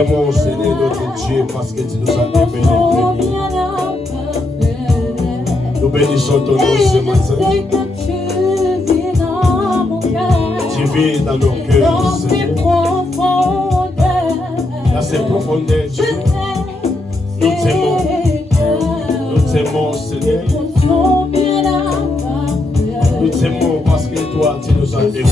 t'aimons, Seigneur, notre Dieu, parce que tu nous as aimés les premiers. Nous bénissons ton nom ce matin. Tu vis dans nos cœurs, Seigneur. Dans ces profondeurs, Dieu. Nous t'aimons. Nous t'aimons, Seigneur. Nous t'aimons parce que toi, tu nous as aimés.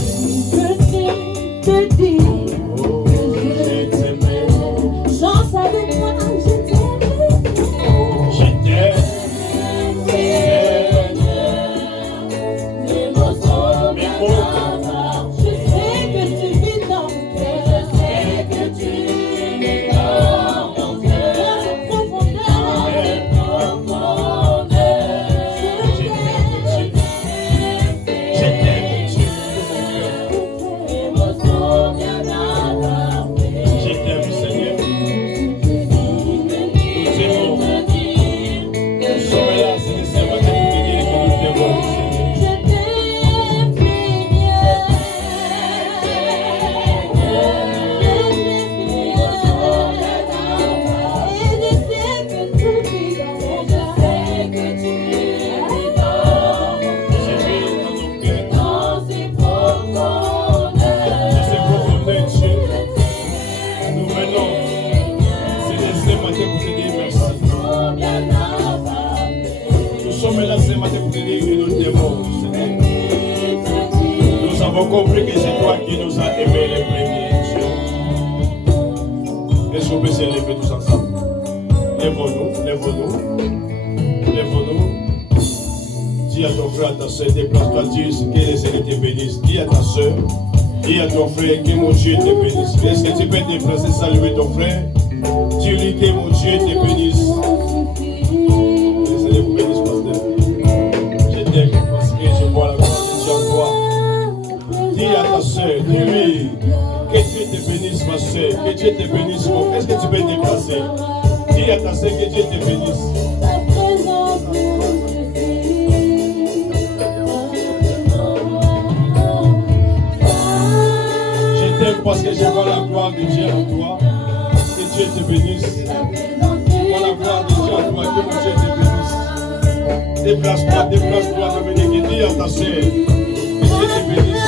Nous avons compris que c'est toi qui nous as aimés les premiers, Dieu. Est-ce qu'on peut se lever tous ensemble? Lèvons-nous, lèvons-nous, lèvons-nous. Dis à ton frère, à ta soeur, déplace-toi, dis que le Seigneur te bénisse. Dis à ta soeur, dis à ton frère que mon Dieu te bénisse. Est-ce que tu peux te déplacer, saluer ton frère? Dis-lui que mon Dieu te bénisse. Que le Seigneur vous bénisse, pasteur. Je t'aime parce que je vois la gloire de Dieu en toi. Dis à ta soeur, dis-lui que Dieu te bénisse, ma soeur, que Dieu te bénisse, mon frère. Est-ce que tu peux te déplacer? Dis à ta soeur que Dieu te bénisse. Je t'aime parce que je vois la gloire de Dieu en toi. Que Dieu te bénisse. Je vois la gloire de Dieu en toi. Que mon Dieu te bénisse. Déplace-toi, déplace-toi, Dominique. Dis à ta soeur que Dieu te bénisse.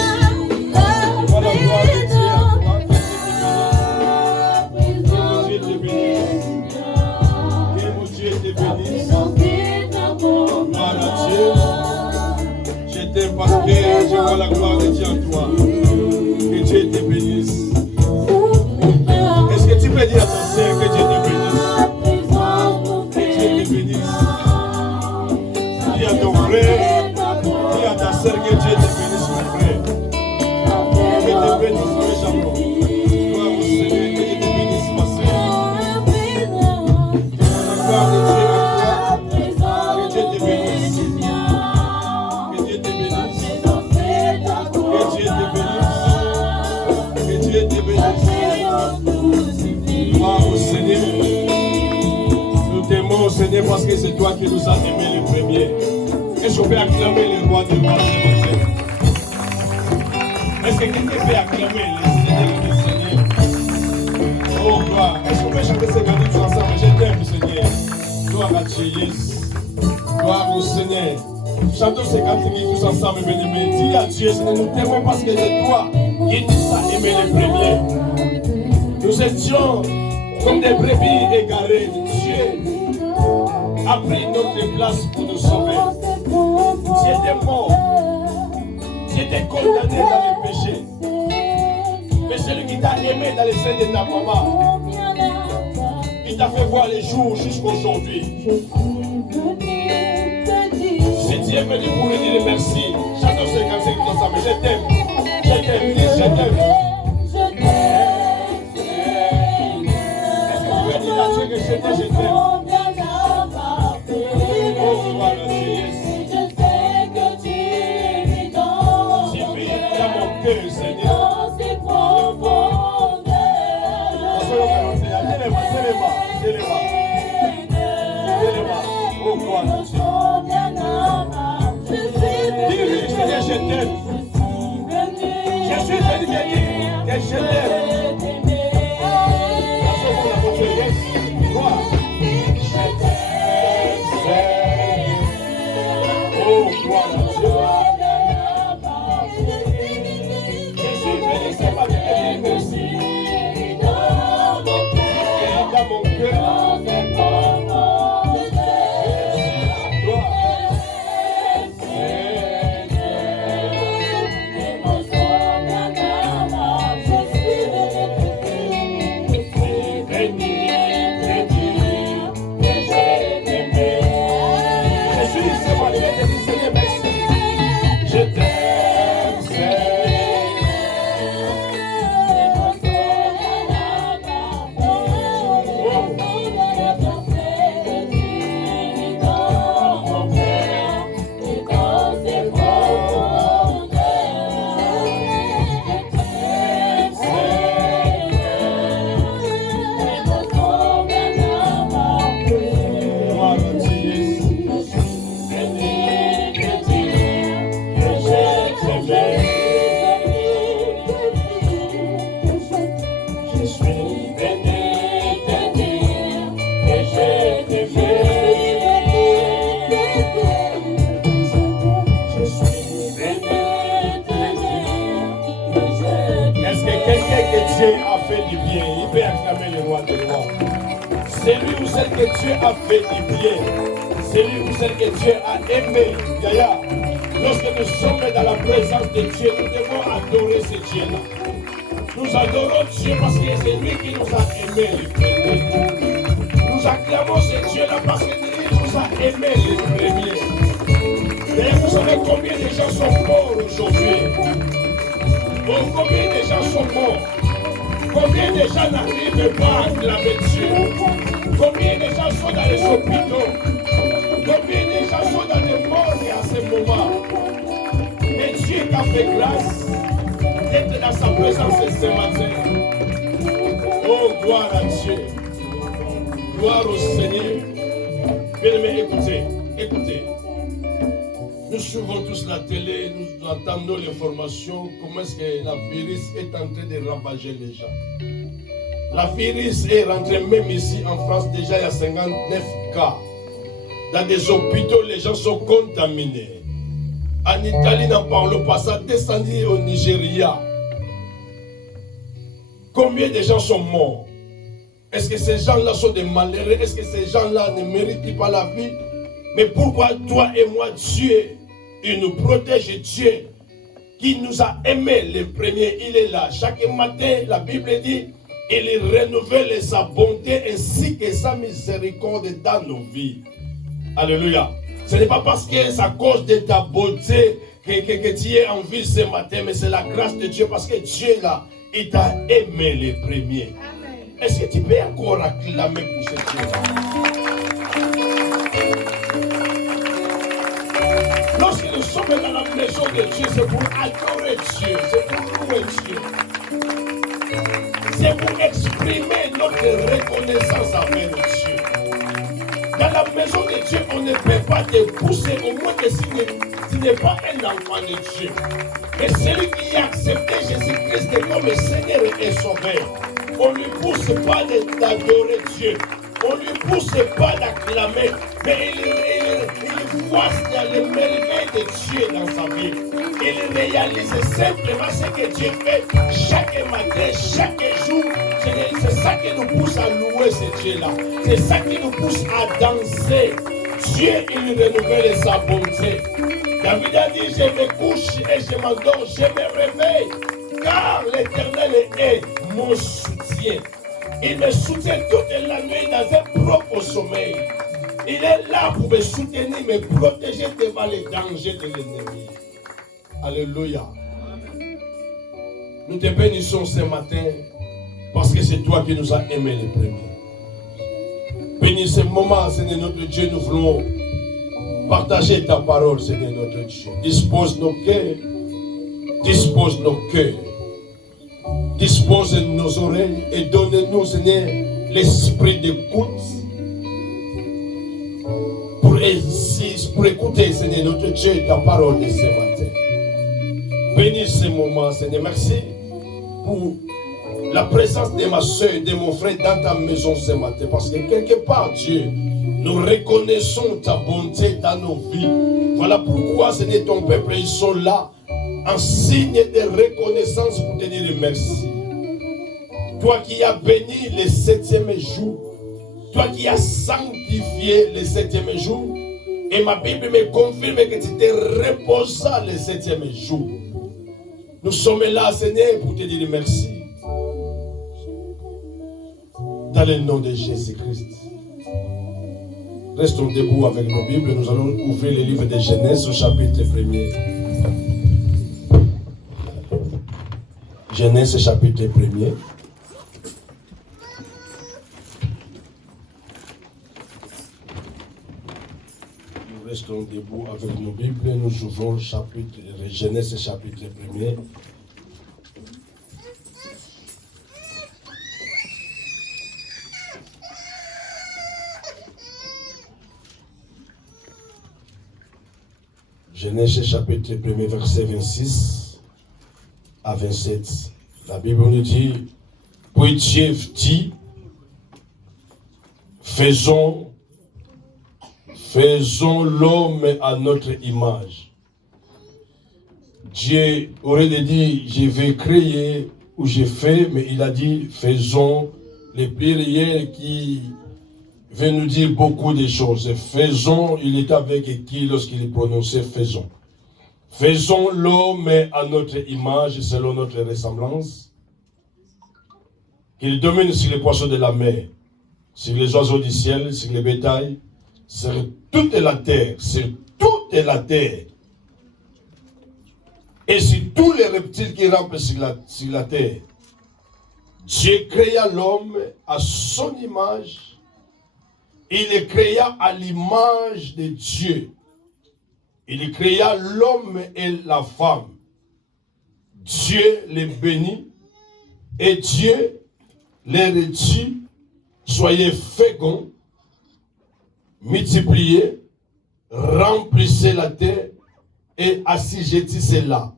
Je vois la gloire de Dieu en toi. Que Dieu te bénisse. Que mon Dieu te bénisse. Gloire à Dieu. Je t'aime parce que je vois la gloire de Dieu en toi. Que Dieu te bénisse. Est-ce que tu peux dire à ton Seigneur que Dieu te bénisse? Que Dieu te bénisse. Dis à ton frère, dis à ta soeur que Dieu te bénisse, mon frère. Que te bénisse, mon champion. Gloire au Seigneur, que Dieu te bénisse, ma soeur. La gloire de Dieu en toi. Que Dieu te bénisse. Que Dieu te bénisse. Que Dieu te bénisse. Que Dieu te bénisse. Gloire au Seigneur. Nous t'aimons, Seigneur, parce que c'est toi qui nous as aimés les premiers. Est-ce qu'on peut acclamer le roi de roi ce matin? Est-ce que quelqu'un peut acclamer le Seigneur du Seigneur? Oh, gloire. Est-ce qu'on peut chanter ces cantiques ensemble? Je t'aime, Seigneur. Gloire à Dieu. Gloire au Seigneur. Chantons ces cantiques tous ensemble, bien-aimés. Dis à Dieu, Seigneur, nous t'aimons parce que c'est toi qui nous as aimés les premiers. Nous étions comme des brebis égarées. Dieu a pris notre place pour nous sauver. Tu étais mort. Tu étais condamné dans le péché. Mais celui qui t'a aimé dans le sein de ta maman, il t'a fait voir les jours jusqu'aujourd'hui. Si tu es venu pour lui dire merci, chantons ces cantiques ensemble. Je t'aime. Je t'aime. Je t'aime. Est-ce que tu veux dire à Dieu que je t'aime? Je t'aime. Oh, gloire à Dieu. Seigneur. Oh, gloire à Dieu. Dis-lui, Seigneur, je t'aime. Je suis venu suis venu te dire que je t'aime. Je suis venu te dire que je t'aime. Est-ce que quelqu'un que Dieu a fait du bien, il peut acclamer le roi des rois? C'est lui ou celle que Dieu a fait du bien. C'est lui ou celle que Dieu a aimé. Yaya, lorsque nous sommes dans la présence de Dieu, nous devons adorer ce Dieu-là. Nous adorons Dieu parce que c'est lui qui nous a aimés les premiers. Nous acclamons ce Dieu-là parce qu'il nous a aimés les premiers. D'ailleurs, vous savez combien de gens sont morts aujourd'hui? Oh, combien de gens sont morts? Combien de gens n'arrivent pas à acclamer Dieu? Combien de gens sont dans les hôpitaux? Combien de gens sont dans les morts à ce moment? Mais Dieu t'a fait grâce d'être dans sa présence ce matin. Oh, gloire à Dieu. Gloire au Seigneur. Bien-aimés, écoutez, écoutez. Nous suivons tous la télé, nous entendons l'information, comment est-ce que la virus est en train de ravager les gens. La virus est rentrée même ici en France, déjà il y a 59 cas. Dans des hôpitaux, les gens sont contaminés. En Italie, n'en parlons pas, ça descendit au Nigeria. Combien de gens sont morts? Est-ce que ces gens-là sont des malheureux? Est-ce que ces gens-là ne méritent pas la vie? Mais pourquoi toi et moi, Dieu, il nous protège, Dieu, qui nous a aimés les premiers, il est là. Chaque matin, la Bible dit, il renouvelle sa bonté ainsi que sa miséricorde dans nos vies. Alléluia. Ce n'est pas parce que c'est à cause de ta beauté que tu es en vie ce matin, mais c'est la grâce de Dieu parce que Dieu là, il t'a aimé les premiers. Est-ce que tu peux encore acclamer pour ce Dieu-là? Lorsque nous sommes dans la maison de Dieu, c'est pour adorer Dieu, c'est pour louer Dieu. C'est pour exprimer notre reconnaissance envers Dieu. Dans la maison de Dieu, on ne peut pas te pousser, au moins que si tu n'es pas un enfant de Dieu. Et celui qui a accepté Jésus-Christ comme Seigneur et Sauveur, on ne lui pousse pas d'adorer Dieu. On ne lui pousse pas d'acclamer, mais il voit dans les merveilles de Dieu dans sa vie. Il réalise simplement ce que Dieu fait chaque matin, chaque jour. C'est ça qui nous pousse à louer ce Dieu-là. C'est ça qui nous pousse à danser. Dieu, il renouvelle sa bonté. David a dit, je me couche et je m'endors, je me réveille, car l'Éternel est mon soutien. Il me soutient toute la nuit dans un propre sommeil. Il est là pour me soutenir, me protéger devant les dangers de l'ennemi. Alléluia. Nous te bénissons ce matin parce que c'est toi qui nous as aimés les premiers. Bénis ce moment, Seigneur notre Dieu, nous voulons partager ta parole, Seigneur notre Dieu. Dispose nos cœurs, dispose nos cœurs. Dispose nos oreilles et donne-nous, Seigneur, l'esprit d'écoute pour écouter, Seigneur, notre Dieu, ta parole de ce matin. Bénis ce moment, Seigneur. Merci pour la présence de ma soeur et de mon frère dans ta maison ce matin. Parce que quelque part, Dieu, nous reconnaissons ta bonté dans nos vies. Voilà pourquoi, Seigneur, ton peuple, ils sont là en signe de reconnaissance pour te dire merci. Toi qui as béni le 7e jour, toi qui as sanctifié le 7e jour, et ma Bible me confirme que tu te reposas le 7e jour. Nous sommes là, Seigneur, pour te dire merci. Dans le nom de Jésus-Christ. Restons debout avec nos Bibles. Nous allons ouvrir le livre de Genèse au chapitre 1er. Genèse chapitre 1er. Nous restons debout avec nos Bibles. Nous ouvrons Genèse chapitre 1er. Genèse chapitre 1er, verset 26 à 27. La Bible nous dit, Puis Dieu dit, faisons l'homme à notre image. Dieu aurait dit, je vais créer ou j'ai fait, mais il a dit, faisons les pluriels qui veut nous dire beaucoup de choses. Faisons, il est avec qui lorsqu'il prononçait faisons. Faisons l'homme à notre image, selon notre ressemblance, qu'il domine sur les poissons de la mer, sur les oiseaux du ciel, sur les bétails, sur toute la terre, et sur tous les reptiles qui rampent sur la terre. Dieu créa l'homme à son image, il le créa à l'image de Dieu. Il créa l'homme et la femme. Dieu les bénit et Dieu les dit, soyez féconds, multipliez, remplissez la terre et assujettissez-la.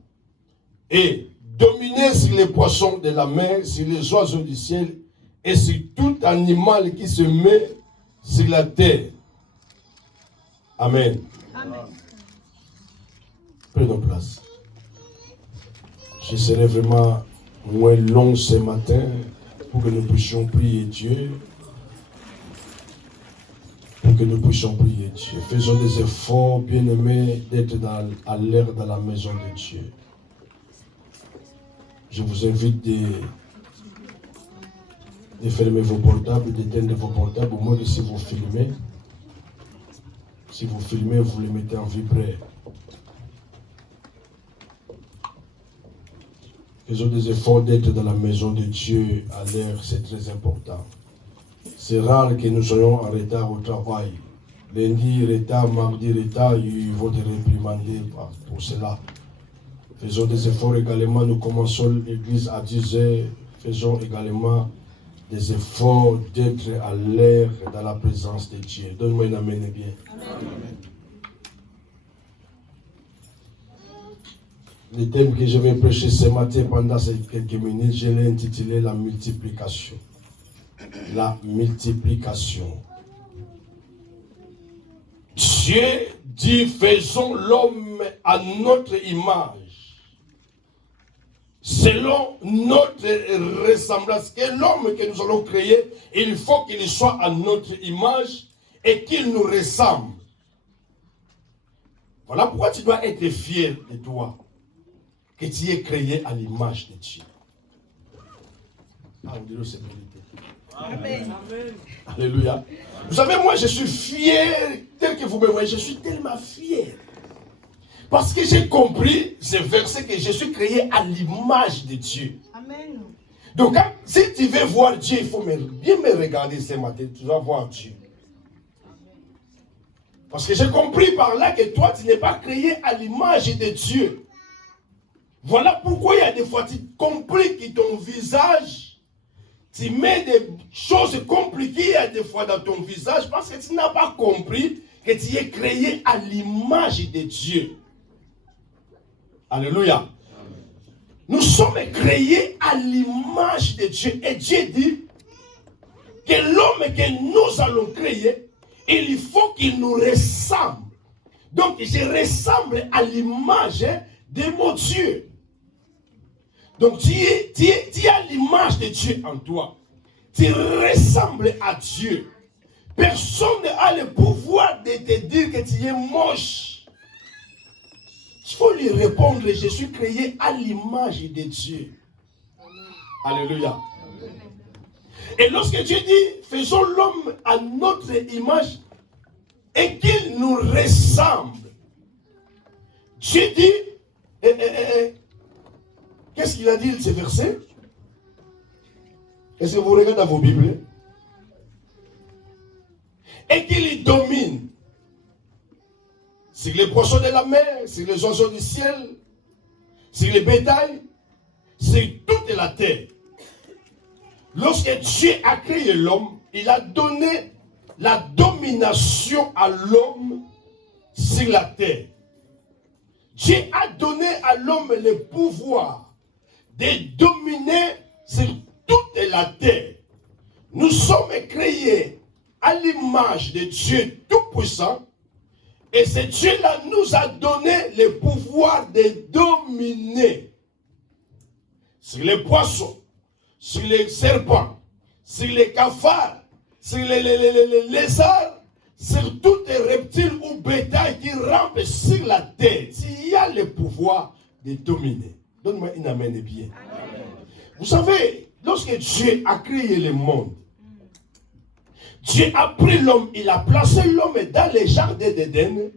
Et dominez sur les poissons de la mer, sur les oiseaux du ciel et sur tout animal qui se met sur la terre. Amen. Amen. Prenons place. Je serai vraiment moins long ce matin pour que nous puissions prier Dieu. Pour que nous puissions prier Dieu. Faisons des efforts, bien-aimés, d'être à l'air dans la maison de Dieu. Je vous invite de fermer vos portables, d'éteindre vos portables, au moins que si vous filmez. Si vous filmez, vous les mettez en vibreur. Faisons des efforts d'être dans la maison de Dieu à l'air, c'est très important. C'est rare que nous soyons en retard au travail. Lundi, retard, mardi, retard, ils vont te réprimander pour cela. Faisons des efforts également, nous commençons l'église à 10h. Faisons également des efforts d'être à l'air dans la présence de Dieu. Donne-moi une amen bien. Amen. Le thème que je vais prêcher ce matin pendant ces quelques minutes, je l'ai intitulé la multiplication. La multiplication. Dieu dit, faisons l'homme à notre image, selon notre ressemblance. Que l'homme que nous allons créer, il faut qu'il soit à notre image et qu'il nous ressemble. Voilà pourquoi tu dois être fier de toi, que tu es créé à l'image de Dieu. Ah, on dirait que c'est vérité. Amen. Alléluia. Vous savez, moi, je suis fier, tel que vous me voyez, je suis tellement fier. Parce que j'ai compris ce verset que je suis créé à l'image de Dieu. Amen. Donc, si tu veux voir Dieu, il faut bien me regarder ce matin, tu vas voir Dieu. Parce que j'ai compris par là que toi, tu n'es pas créé à l'image de Dieu. Voilà pourquoi il y a des fois, tu compliques ton visage. Tu mets des choses compliquées à des fois dans ton visage parce que tu n'as pas compris que tu es créé à l'image de Dieu. Alléluia. Nous sommes créés à l'image de Dieu. Et Dieu dit que l'homme que nous allons créer, il faut qu'il nous ressemble. Donc je ressemble à l'image de mon Dieu. Donc tu as l'image de Dieu en toi. Tu ressembles à Dieu. Personne n'a le pouvoir de te dire que tu es moche. Il faut lui répondre, je suis créé à l'image de Dieu. Alléluia. Et lorsque Dieu dit, faisons l'homme à notre image et qu'il nous ressemble. Dieu dit, qu'est-ce qu'il a dit ce verset? Est-ce que vous regardez dans vos Bibles? Et qu'il domine sur les poissons de la mer, sur les oiseaux du ciel, sur les bétails, sur toute la terre. Lorsque Dieu a créé l'homme, il a donné la domination à l'homme sur la terre. Dieu a donné à l'homme le pouvoir de dominer sur toute la la terre. Nous sommes créés à l'image de Dieu Tout-Puissant. Et ce Dieu-là nous a donné le pouvoir de dominer sur les poissons, sur les serpents, sur les cafards, sur les lézards, sur tous les reptiles ou bétail qui rampent sur la terre. S'il y a le pouvoir de dominer. Donne-moi une amène bien. Amen. Vous savez, lorsque Dieu a créé le monde, Dieu a pris l'homme, il a placé l'homme dans le jardin d'Éden.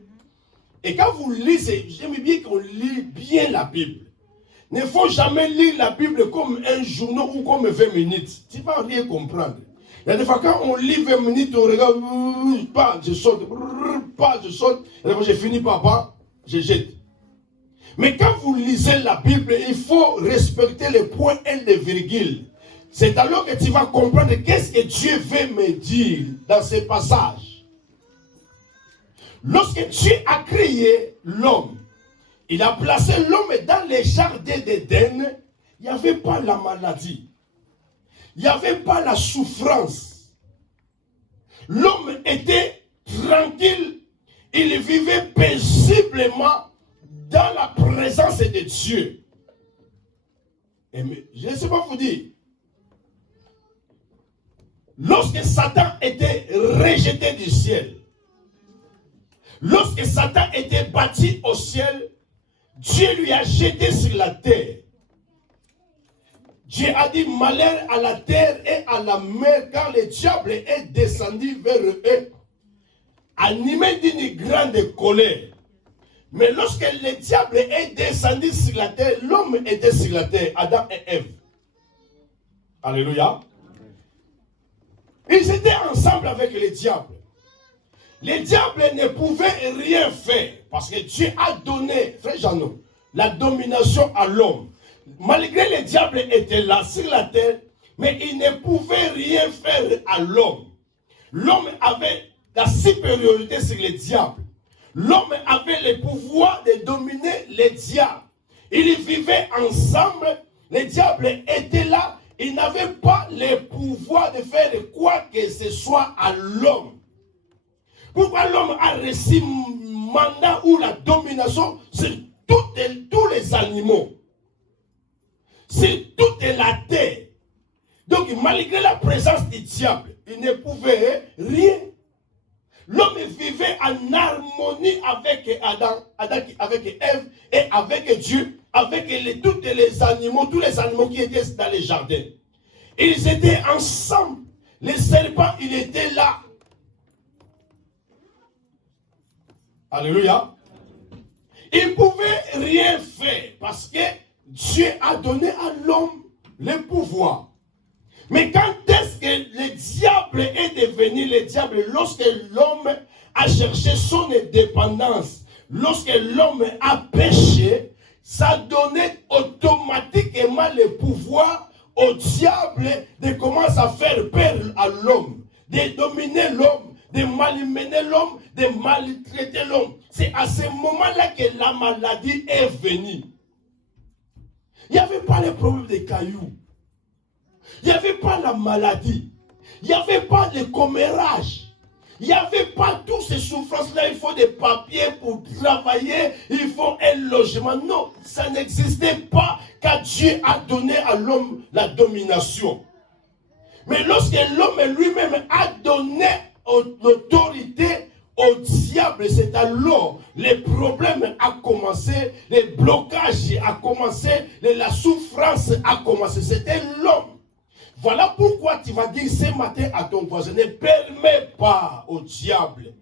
Et quand vous lisez, j'aime bien qu'on lit bien la Bible. Ne faut jamais lire la Bible comme un journal ou comme 20 minutes. Tu ne vas rien comprendre. Il y a des fois quand on lit 20 minutes, on regarde, pas, je saute, pas, je saute. Et quand j'ai fini par pas, je jette. Mais quand vous lisez la Bible, il faut respecter les points et les virgules. C'est alors que tu vas comprendre qu'est-ce que Dieu veut me dire dans ces passages. Lorsque Dieu a créé l'homme, il a placé l'homme dans les jardins d'Éden, il n'y avait pas la maladie. Il n'y avait pas la souffrance. L'homme était tranquille. Il vivait paisiblement dans la présence de Dieu. Et je ne sais pas vous dire. Lorsque Satan était rejeté du ciel, lorsque Satan était bâti au ciel, Dieu lui a jeté sur la terre. Dieu a dit malheur à la terre et à la mer, car le diable est descendu vers eux, animé d'une grande colère. Mais lorsque le diable est descendu sur la terre, l'homme était sur la terre, Adam et Ève. Alléluia. Ils étaient ensemble avec le diable. Le diable ne pouvait rien faire parce que Dieu a donné, frère Jeannot, la domination à l'homme. Malgré le diable était là sur la terre, mais il ne pouvait rien faire à l'homme. L'homme avait la supériorité sur le diable. L'homme avait le pouvoir de dominer le diable. Ils vivaient ensemble, le diable était là. Il n'avait pas le pouvoir de faire quoi que ce soit à l'homme. Pourquoi l'homme a reçu mandat ou la domination sur tous les animaux, sur toute la terre. Donc malgré la présence du diable, il ne pouvait rien. L'homme vivait en harmonie avec Adam, avec Ève et avec Dieu, avec tous les animaux qui étaient dans les jardins. Ils étaient ensemble. Les serpents, il était là. Alléluia. Il ne pouvait rien faire parce que Dieu a donné à l'homme le pouvoir. Mais quand est-ce que le diable est devenu le diable? Lorsque l'homme a cherché son indépendance, lorsque l'homme a péché, ça donnait automatiquement le pouvoir au diable de commencer à faire peur à l'homme, de dominer l'homme, de malmener l'homme, de maltraiter l'homme. C'est à ce moment-là que la maladie est venue. Il n'y avait pas le problème des cailloux. Il n'y avait pas la maladie. Il n'y avait pas le commérage. Il n'y avait pas toutes ces souffrances-là. Il faut des papiers pour travailler. Il faut un logement. Non, ça n'existait pas car Dieu a donné à l'homme la domination. Mais lorsque l'homme lui-même a donné l'autorité au diable, c'est alors les problèmes a commencé, les blocages a commencé, la souffrance a commencé. C'était l'homme. Voilà pourquoi tu vas dire ce matin à ton voisin, ne permets pas au diable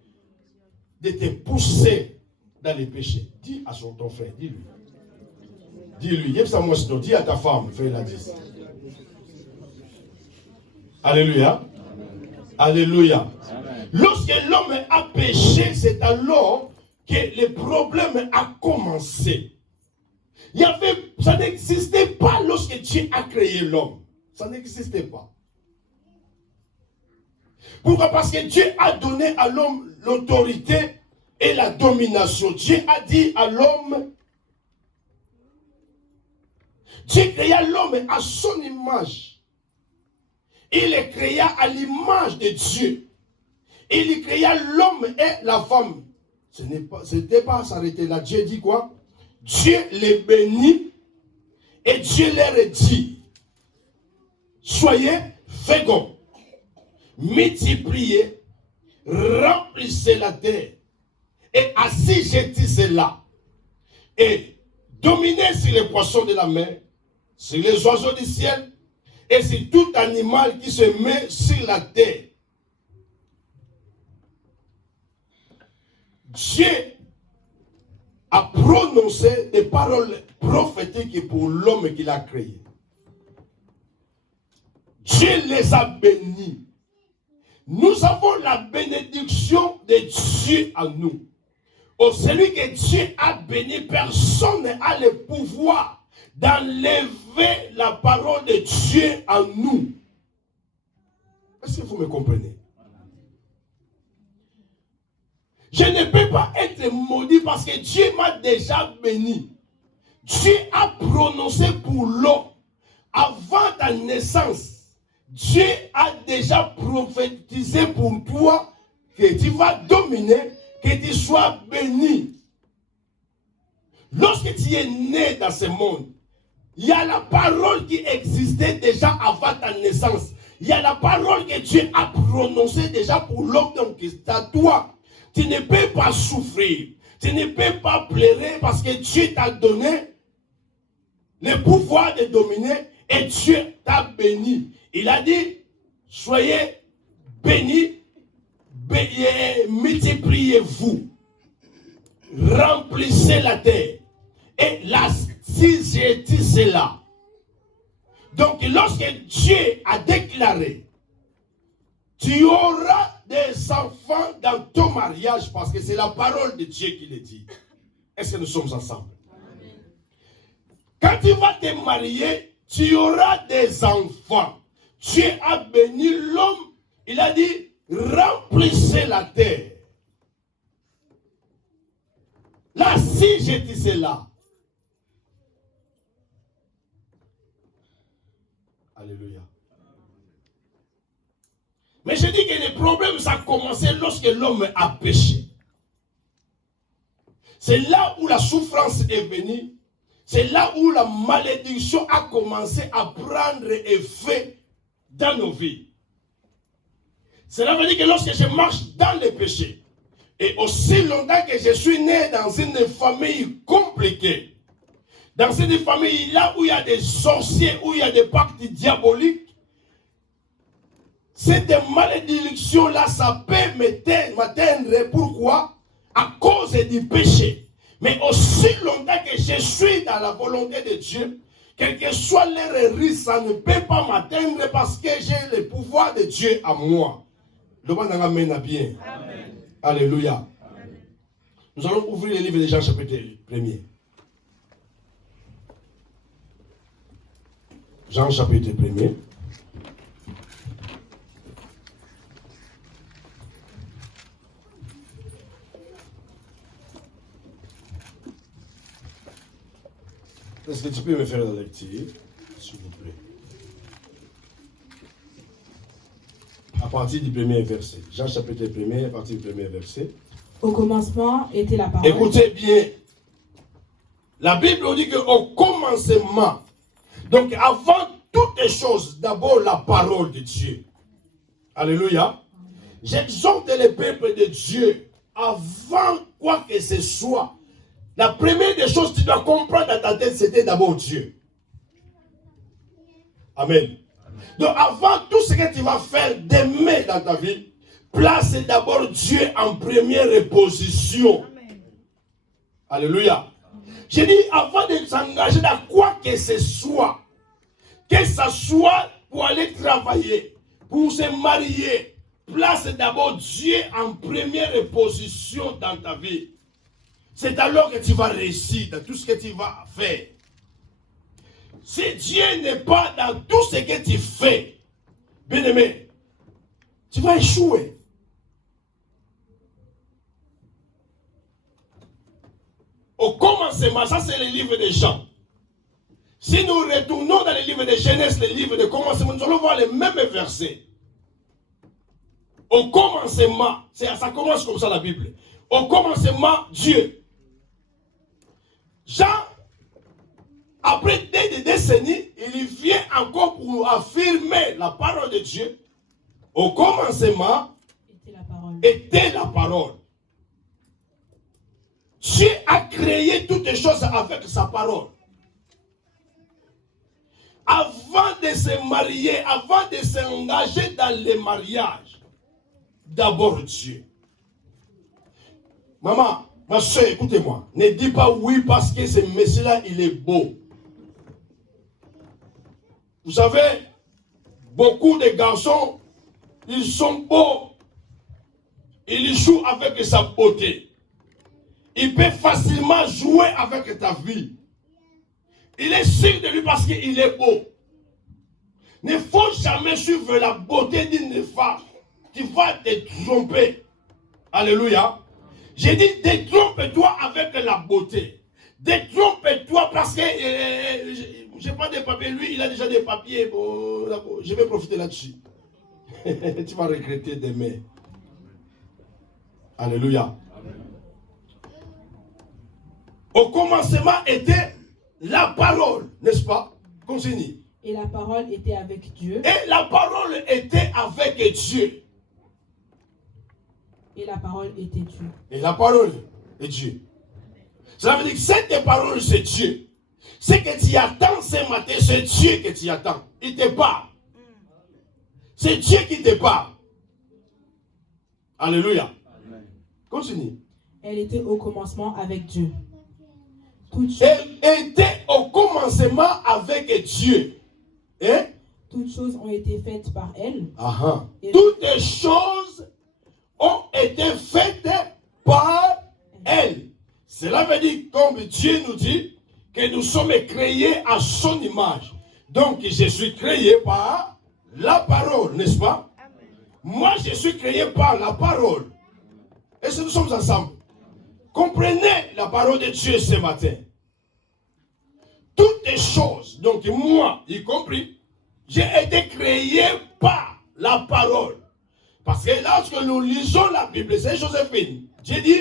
de te pousser dans les péchés. Dis à ton frère, dis-lui. Dis-lui, dis à ta femme, fais la 10. Alléluia. Alléluia. Lorsque l'homme a péché, c'est alors que le problème a commencé. Ça n'existait pas lorsque Dieu a créé l'homme. Ça n'existait pas. Pourquoi? Parce que Dieu a donné à l'homme l'autorité et la domination. Dieu a dit à l'homme, Dieu créa l'homme à son image. il les créa à l'image de Dieu. Il créa l'homme et la femme. Ce n'était pas s'arrêter là. Dieu dit quoi? Dieu les bénit et Dieu leur dit, soyez féconds, multipliez, remplissez la terre et assujettissez-la et dominez sur les poissons de la mer, sur les oiseaux du ciel et sur tout animal qui se met sur la terre. Dieu a prononcé des paroles prophétiques pour l'homme qu'il a créé. Dieu les a bénis. Nous avons la bénédiction de Dieu en nous. Oh, celui que Dieu a béni, personne n'a le pouvoir d'enlever la parole de Dieu en nous. Est-ce que vous me comprenez? Je ne peux pas être maudit parce que Dieu m'a déjà béni. Dieu a prononcé pour l'homme avant ta naissance. Dieu a déjà prophétisé pour toi que tu vas dominer, que tu sois béni. Lorsque tu es né dans ce monde, il y a la parole qui existait déjà avant ta naissance. Il y a la parole que Dieu a prononcée déjà pour l'homme. Donc, c'est à toi. Tu ne peux pas souffrir. Tu ne peux pas pleurer parce que Dieu t'a donné le pouvoir de dominer et Dieu t'a béni. Il a dit, soyez bénis, multipliez-vous, remplissez la terre et assujettissez-la. Donc, lorsque Dieu a déclaré, tu auras des enfants dans ton mariage, parce que c'est la parole de Dieu qui le dit. Est-ce que nous sommes ensemble? Amen. Quand tu vas te marier, tu auras des enfants. Dieu a béni l'homme. Il a dit, remplissez la terre. Là, si je disais là. Alléluia. Mais je dis que le problème, ça a commencé lorsque l'homme a péché. C'est là où la souffrance est venue. C'est là où la malédiction a commencé à prendre effet dans nos vies. Cela veut dire que lorsque je marche dans le péché, et aussi longtemps que je suis né dans une famille compliquée, dans une famille là où il y a des sorciers, où il y a des pactes diaboliques, cette malédiction-là, ça peut m'atteindre. Pourquoi? À cause du péché. Mais aussi longtemps que je suis dans la volonté de Dieu, quel que soit leur risque, ça ne peut pas m'atteindre parce que j'ai le pouvoir de Dieu à moi. Le bon amène bien. Amen. Alléluia. Amen. Nous allons ouvrir le livre de Jean chapitre 1er. Jean chapitre 1er. Est-ce que tu peux me faire la lecture, s'il vous plaît? À partir du premier verset. Jean chapitre 1er, à partir du premier verset. Au commencement était la parole. Écoutez bien. La Bible nous dit qu'au commencement, donc avant toutes les choses, d'abord la parole de Dieu. Alléluia. J'exhorte le peuple de Dieu, avant quoi que ce soit, la première des choses que tu dois comprendre dans ta tête, c'était d'abord Dieu. Amen. Donc avant tout ce que tu vas faire demain dans ta vie, place d'abord Dieu en première position. Amen. Alléluia. J'ai dit avant de s'engager dans quoi que ce soit pour aller travailler, pour se marier, place d'abord Dieu en première position dans ta vie. C'est alors que tu vas réussir dans tout ce que tu vas faire. Si Dieu n'est pas dans tout ce que tu fais, bien aimé, tu vas échouer. Au commencement, ça c'est le livre de Jean. Si nous retournons dans les livres de Genèse, les livres de commencement, nous allons voir les mêmes versets. Au commencement, ça commence comme ça la Bible. Au commencement, Dieu. Jean, après des décennies, il vient encore pour affirmer la parole de Dieu. Au commencement, était la parole. Dieu a créé toutes les choses avec sa parole. Avant de se marier, avant de s'engager dans le mariage, d'abord Dieu. Maman, ma soeur, écoutez-moi. Ne dis pas oui parce que ce monsieur-là, il est beau. Vous savez, beaucoup de garçons, ils sont beaux. Ils jouent avec sa beauté. Il peut facilement jouer avec ta vie. Il est sûr de lui parce qu'il est beau. Ne faut jamais suivre la beauté d'une femme. Tu vas te tromper. Alléluia. J'ai dit, détrompe-toi avec la beauté. Détrompe-toi parce que je n'ai pas de papiers. Lui, il a déjà des papiers. Bon, je vais profiter là-dessus. Tu vas regretter demain. Alléluia. Amen. Au commencement était la parole, n'est-ce pas? Continue. Et la parole était avec Dieu. Et la parole était avec Dieu. Et la parole était Dieu. Et la parole est Dieu. Cela veut dire que cette parole, c'est Dieu. Ce que tu attends ce matin, c'est Dieu que tu attends. Il te parle. C'est Dieu qui te parle. Alléluia. Amen. Continue. Elle était au commencement avec Dieu. Elle était au commencement avec Dieu. Et toutes choses ont été faites par elle. Toutes les choses ont été faites par elle. Cela veut dire, comme Dieu nous dit, que nous sommes créés à son image. Donc, je suis créé par la parole, n'est-ce pas? Amen. Moi, je suis créé par la parole. Et si nous sommes ensemble, comprenez la parole de Dieu ce matin. Toutes les choses, donc moi, y compris, j'ai été créé par la parole. Parce que lorsque nous lisons la Bible, c'est Joséphine. J'ai dit,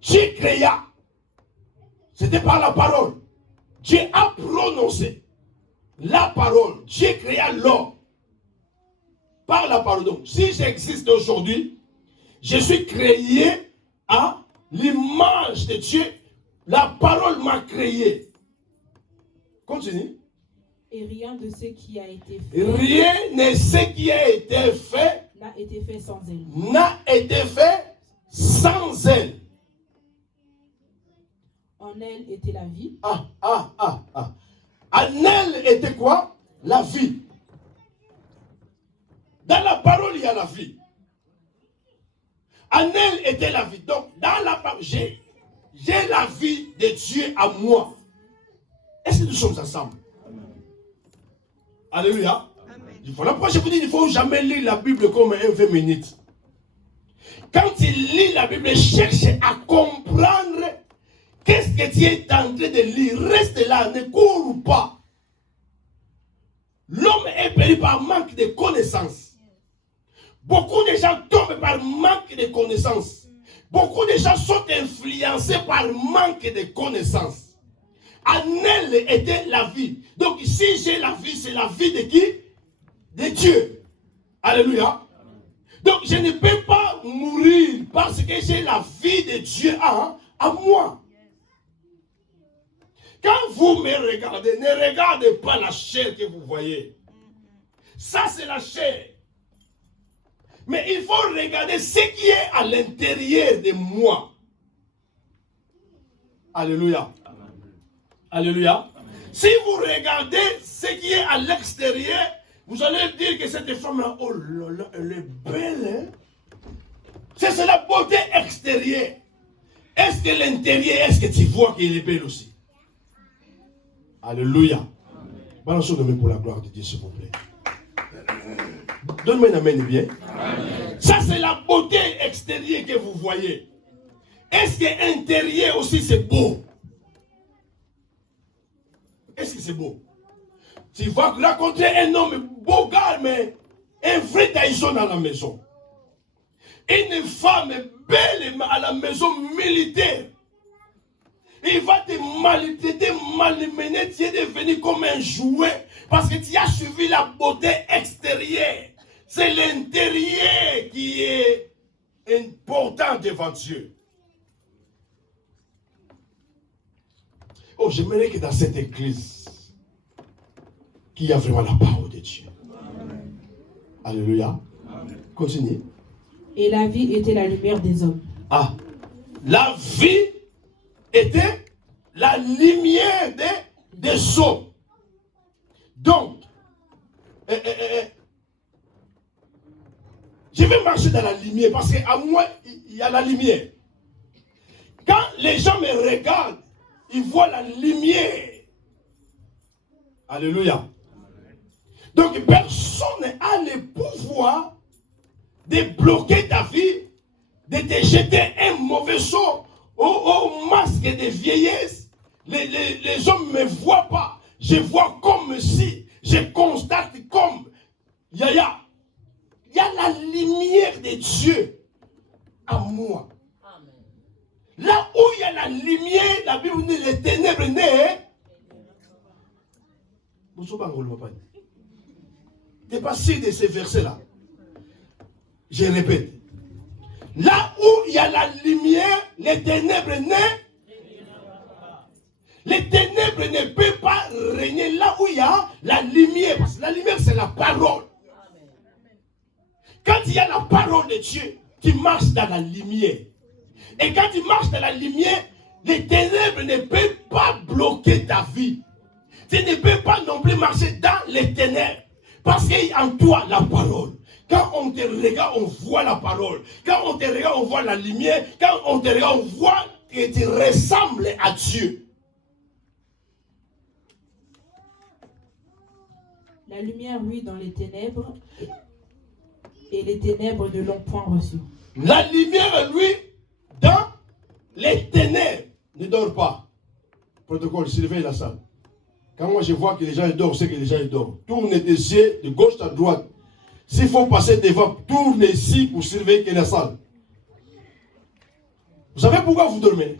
Dieu créa. C'était par la parole. Dieu a prononcé la parole. Dieu créa l'homme par la parole. Donc, si j'existe aujourd'hui, je suis créé à l'image de Dieu. La parole m'a créé. Continue. Et rien de ce qui a été fait. Rien de ce qui a été fait. N'a été fait sans elle. N'a été fait sans elle. En elle était la vie. En elle était quoi? La vie. Dans la parole, il y a la vie. En elle était la vie. Donc, dans la parole, j'ai la vie de Dieu à moi. Est-ce que nous sommes ensemble? Amen. Alléluia. Amen. La fois, je vous dis, il ne faut jamais lire la Bible comme un 20 minutes. Quand tu lis la Bible, cherche à comprendre qu'est-ce que tu es en train de lire. Reste là, ne cours pas. L'homme est péri par manque de connaissances. Beaucoup de gens tombent par manque de connaissances. Beaucoup de gens sont influencés par manque de connaissances. En elle était la vie. Donc si j'ai la vie, c'est la vie de qui? De Dieu. Alléluia. Donc je ne peux pas mourir parce que j'ai la vie de Dieu à moi. Quand vous me regardez, ne regardez pas la chair que vous voyez. Ça c'est la chair. Mais il faut regarder ce qui est à l'intérieur de moi. Alléluia. Amen. Alléluia. Amen. Si vous regardez ce qui est à l'extérieur, vous allez dire que cette femme-là, oh là là, elle est belle. Hein? C'est la beauté extérieure. Est-ce que l'intérieur, est-ce que tu vois qu'elle est belle aussi? Alléluia. Balançons nos mains pour la gloire de Dieu, s'il vous plaît. Donne-moi une amen bien. Amen. Ça, c'est la beauté extérieure que vous voyez. Est-ce que l'intérieur aussi, c'est beau? c'est beau. Tu vas rencontrer un homme beau gars, mais un vrai Tyson à la maison. Une femme belle à la maison militaire. Il va te maltraiter, malmener, tu es devenu comme un jouet parce que tu as suivi la beauté extérieure. C'est l'intérieur qui est important devant Dieu. Oh, j'aimerais que dans cette église, qu'il y a vraiment la parole de Dieu. Amen. Alléluia. Amen. Continue. Et la vie était la lumière des hommes. Ah, la vie était la lumière des hommes. Donc, je vais marcher dans la lumière parce qu'à moi, il y a la lumière. Quand les gens me regardent, ils voient la lumière. Alléluia. Donc, personne n'a le pouvoir de bloquer ta vie, de te jeter un mauvais sort au masque de vieillesse. Les hommes ne me voient pas. Je vois comme si, je constate comme. Il y a la lumière de Dieu à moi. Amen. Là où il y a la lumière, la Bible dit les ténèbres n'est. Vous n'êtes pas sûr de ces versets-là. Je répète. Là où il y a la lumière, les ténèbres n'est. Les ténèbres ne peuvent pas régner là où il y a la lumière. Parce que la lumière, c'est la parole. Quand il y a la parole de Dieu, tu marches dans la lumière. Et quand tu marches dans la lumière, les ténèbres ne peuvent pas bloquer ta vie. Tu ne peux pas non plus marcher dans les ténèbres. Parce qu'il y a en toi la parole. Quand on te regarde, on voit la parole. Quand on te regarde, on voit la lumière. Quand on te regarde, on voit que tu ressembles à Dieu. La lumière luit dans les ténèbres et les ténèbres ne l'ont point reçu. La lumière luit dans les ténèbres. Ne dors pas. Protocole, surveille la salle. Quand moi je vois que les gens dorment, c'est que les gens dorment. Tourne tes yeux de gauche à droite. S'il faut passer devant, tourne ici pour surveiller que la salle. Vous savez pourquoi vous dormez?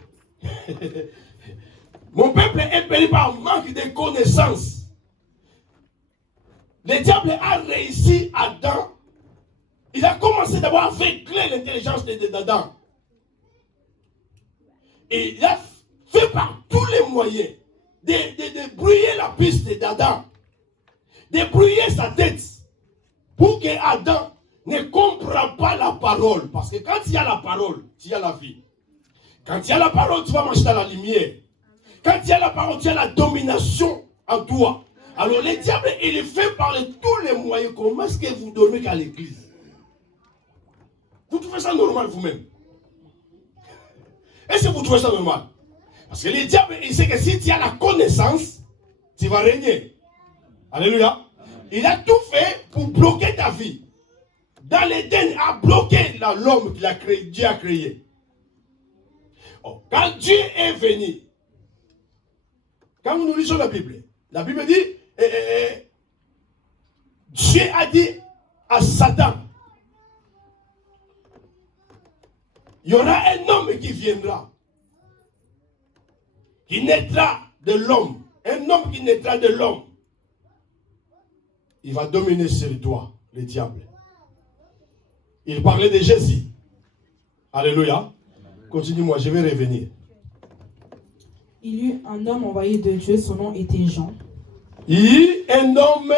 Mon peuple est péri par manque de connaissances. Le diable a réussi à Adam. Il a commencé d'abord à aveugler l'intelligence d'Adam. Et il a fait par tous les moyens de brouiller la piste d'Adam, de brouiller sa tête, pour que Adam ne comprenne pas la parole. Parce que quand il y a la parole, il y a la vie. Quand il y a la parole, tu vas marcher dans la lumière. Quand il y a la parole, il y a la domination en toi. Alors le diable, il fait par tous les moyens. Comment est-ce que vous dormez qu'à l'église? Vous trouvez ça normal vous-même? Est-ce que vous trouvez ça normal? Parce que le diable, il sait que si tu as la connaissance, tu vas régner. Alléluia. Il a tout fait pour bloquer ta vie. Dans l'Éden, il a bloqué l'homme qu'il a créé, Dieu a créé. Oh, quand Dieu est venu, quand nous lisons la Bible dit, Dieu a dit à Satan, il y aura un homme qui viendra, qui naîtra de l'homme, un homme qui naîtra de l'homme. Il va dominer sur toi, le diable. Il parlait de Jésus. Alléluia. Continue-moi, je vais revenir. Il y eut un homme envoyé de Dieu, son nom était Jean. Il y eut un homme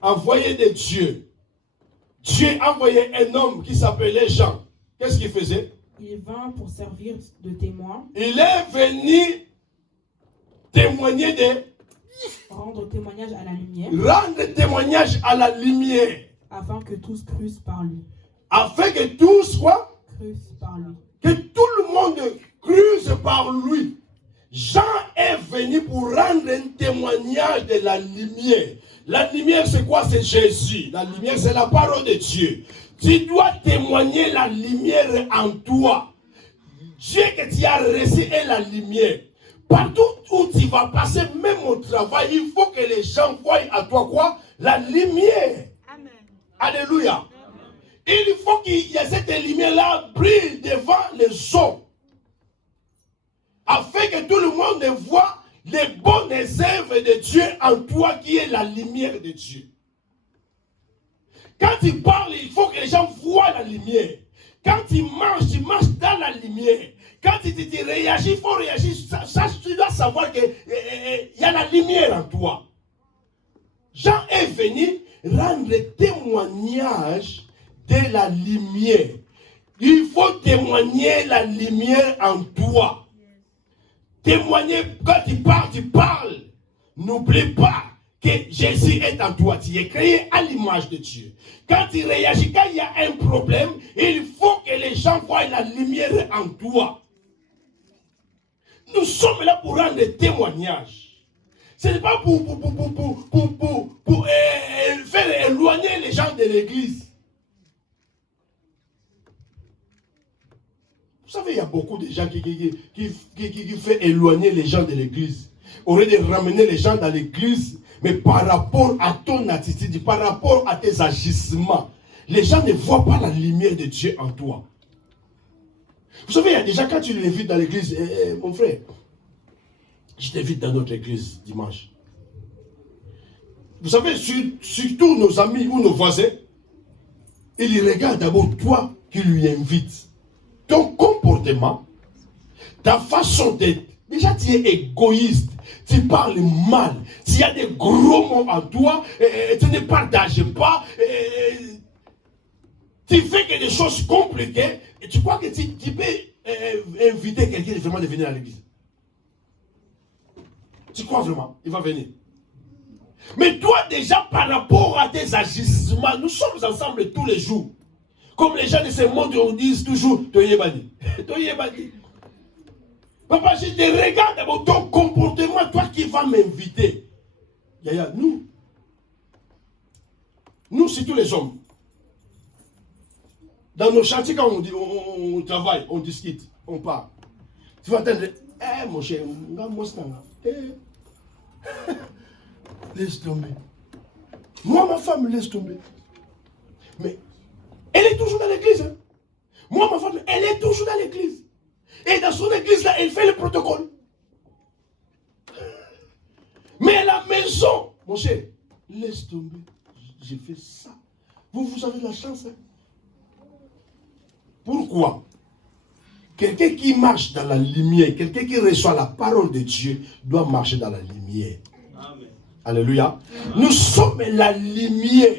envoyé de Dieu. Dieu a envoyé un homme qui s'appelait Jean. Qu'est-ce qu'il faisait? Il vint pour servir de témoin. Il est venu témoigner rendre témoignage à la lumière. Rendre témoignage à la lumière. Afin que tous crussent par lui. Afin que tous quoi? Crussent par lui. Que tout le monde crusse par lui. Jean est venu pour rendre un témoignage de la lumière. La lumière, c'est quoi? C'est Jésus. La lumière, c'est la parole de Dieu. Tu dois témoigner la lumière en toi. Dieu que tu as reçu est la lumière. Partout où tu vas passer, même au travail, il faut que les gens voient à toi quoi? La lumière. Amen. Alléluia. Il faut qu'il y ait cette lumière-là brille devant les hommes. Afin que tout le monde voit les bonnes œuvres de Dieu en toi qui est la lumière de Dieu. Quand tu parles, il faut que les gens voient la lumière. Quand tu marches dans la lumière. Quand tu réagis, il faut réagir. Tu dois savoir qu'il y a la lumière en toi. Jean est venu rendre témoignage de la lumière. Il faut témoigner la lumière en toi. Témoigner, quand tu parles. N'oublie pas que Jésus est en toi. Tu es créé à l'image de Dieu. Quand tu réagis, quand il y a un problème, il faut que les gens voient la lumière en toi. Nous sommes là pour rendre témoignage. Ce n'est pas pour faire éloigner les gens de l'église. Vous savez, il y a beaucoup de gens qui font éloigner les gens de l'église. Au lieu de ramener les gens dans l'église, mais par rapport à ton attitude, par rapport à tes agissements, les gens ne voient pas la lumière de Dieu en toi. Vous savez, il y a des gens, quand tu les invites dans l'église, mon frère, je t'invite dans notre église dimanche. Vous savez, surtout nos amis ou nos voisins, ils regardent d'abord toi qui lui invites. Ton comportement, ta façon d'être, déjà tu es égoïste, tu parles mal, tu as des gros mots en toi, tu ne partages pas, tu fais que des choses compliquées, et tu crois que tu peux inviter quelqu'un vraiment de venir à l'église. Tu crois vraiment, il va venir. Mais toi déjà par rapport à tes agissements, nous sommes ensemble tous les jours. Comme les gens de ce monde disent toujours, Toyebadi. Toyebadi. Papa, je te regarde d'abord ton comportement, toi qui vas m'inviter. Yaya, nous c'est tous les hommes. Dans nos chantiers, quand on travaille, on discute, on parle. Tu vas entendre, mon cher, laisse tomber. Moi, ma femme, laisse tomber. Mais elle est toujours dans l'église. Hein? Moi, ma femme, elle est toujours dans l'église. Et dans son église, là, elle fait le protocole. Mais à la maison, mon cher, laisse tomber. J'ai fait ça. Vous avez de la chance. Hein? Pourquoi? Quelqu'un qui marche dans la lumière, quelqu'un qui reçoit la parole de Dieu, doit marcher dans la lumière. Amen. Alléluia. Amen. Nous sommes la lumière.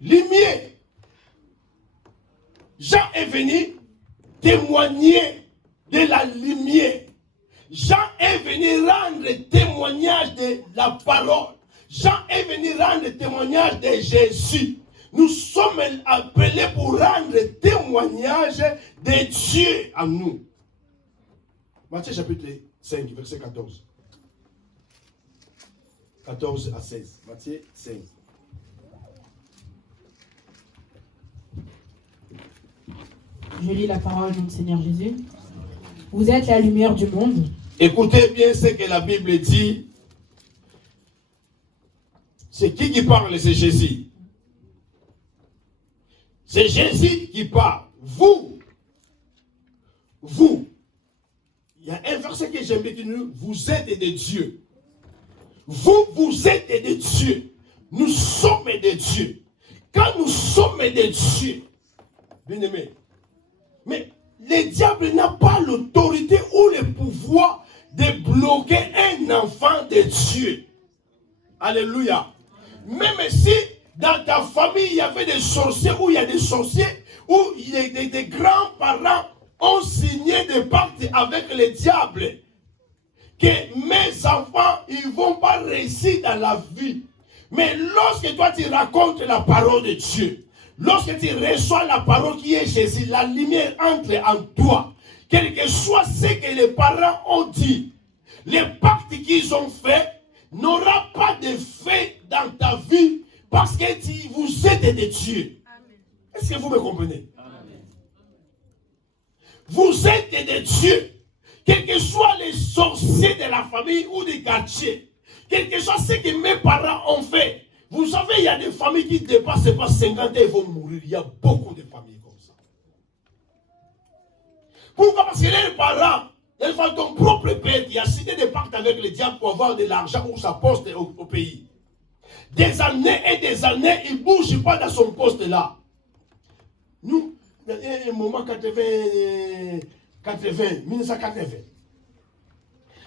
Lumière. Jean est venu témoigner de la lumière. Jean est venu rendre témoignage de la parole. Jean est venu rendre témoignage de Jésus. Nous sommes appelés pour rendre témoignage de Dieu en nous. Matthieu chapitre 5, verset 14. 14 à 16. Matthieu 5. Je lis la parole de notre Seigneur Jésus. Vous êtes la lumière du monde. Écoutez bien ce que la Bible dit. C'est qui parle? C'est Jésus. C'est Jésus qui parle. Vous. Il y a un verset que j'aime bien qui nous dit, vous êtes de Dieu. Vous êtes de Dieu. Nous sommes de Dieu. Quand nous sommes de Dieu, bien aimé, mais le diable n'a pas l'autorité ou le pouvoir de bloquer un enfant de Dieu. Alléluia. Même si dans ta famille il y avait des sorciers, ou il y a des sorciers, où des grands-parents ont signé des pactes avec le diable, que mes enfants, ils ne vont pas réussir dans la vie. Mais lorsque toi tu racontes la parole de Dieu, lorsque tu reçois la parole qui est Jésus, la lumière entre en toi. Quel que soit ce que les parents ont dit, les pactes qu'ils ont faits n'aura pas d'effet dans ta vie parce que vous êtes de Dieu. Est-ce que vous me comprenez? Amen. Vous êtes des dieux. Quels que soient les sorciers de la famille ou des quartiers, quel que soit ce que mes parents ont fait. Vous savez, il y a des familles qui ne dépassent pas 50 ans et vont mourir. Il y a beaucoup de familles comme ça. Pourquoi? Parce que les parents, ton propre père qui a signé des pactes avec le diable pour avoir de l'argent ou sa poste au pays. Des années et des années, il ne bouge pas dans son poste là. Nous, dans un moment 1980,